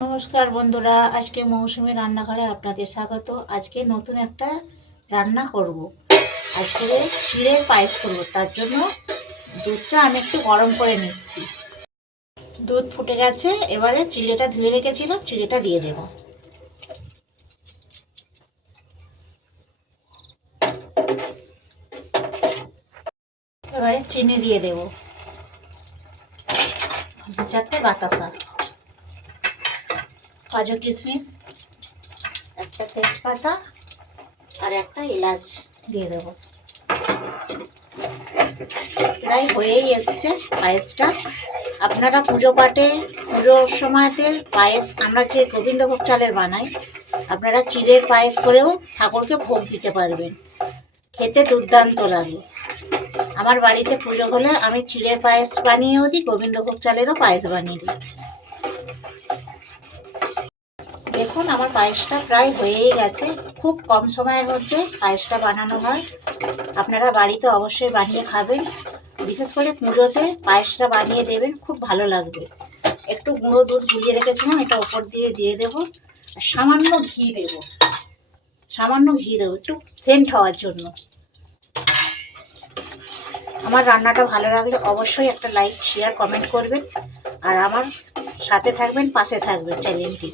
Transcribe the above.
নমস্কার বন্ধুরা, আজকে মৌসুমী রান্নাঘরে আপনাদের স্বাগত। আজকে নতুন একটা রান্না করব। আজকে চিড়ের পায়েস করব। তার জন্য দুধটা আমি একটু গরম করে নিচ্ছি। দুধ ফুটে গেছে, এবারে চিড়েটা ধুয়ে রেখেছিলাম, চিড়েটা দিয়ে দেব। এবারে চিনি দিয়ে দেব, 2-4টে বাতাসা, কাজু কিশমিশ, একটা তেজপাতা আর একটা এলাচ দিয়ে দেব। প্রায় হয়েই এসছে পায়েসটা। আপনারা পুজো পাঠে, পুজোর সময়তে পায়েস, আমরা যে গোবিন্দভোগ চালের বানাই, আপনারা চিড়ের পায়েস করেও ঠাকুরকে ভোগ দিতে পারবেন। খেতে দুর্দান্ত লাগে। আমার বাড়িতে পুজো হলে আমি চিড়ের পায়েস বানিয়েও দিই, গোবিন্দভোগ চালেরও পায়েস বানিয়ে দিই। দেখুন, আমার পায়েসটা প্রায় হয়েই গেছে। খুব কম সময়ের মধ্যে পায়েসটা বানানো হয়। আপনারা বাড়িতে অবশ্যই বানিয়ে খাবেন। বিশেষ করে পুজোতে পায়েসটা বানিয়ে দেবেন, খুব ভালো লাগবে। একটু গুঁড়ো দুধ গুলিয়ে রেখেছিলাম, এটা ওপর দিয়ে দিয়ে দেবো। আর সামান্য ঘি দেবো, একটু সেন্ট হওয়ার জন্য। আমার রান্নাটা ভালো লাগলে অবশ্যই একটা লাইক, শেয়ার, কমেন্ট করবেন। আর আমার সাথে থাকবেন, পাশে থাকবেন চ্যানেলটি।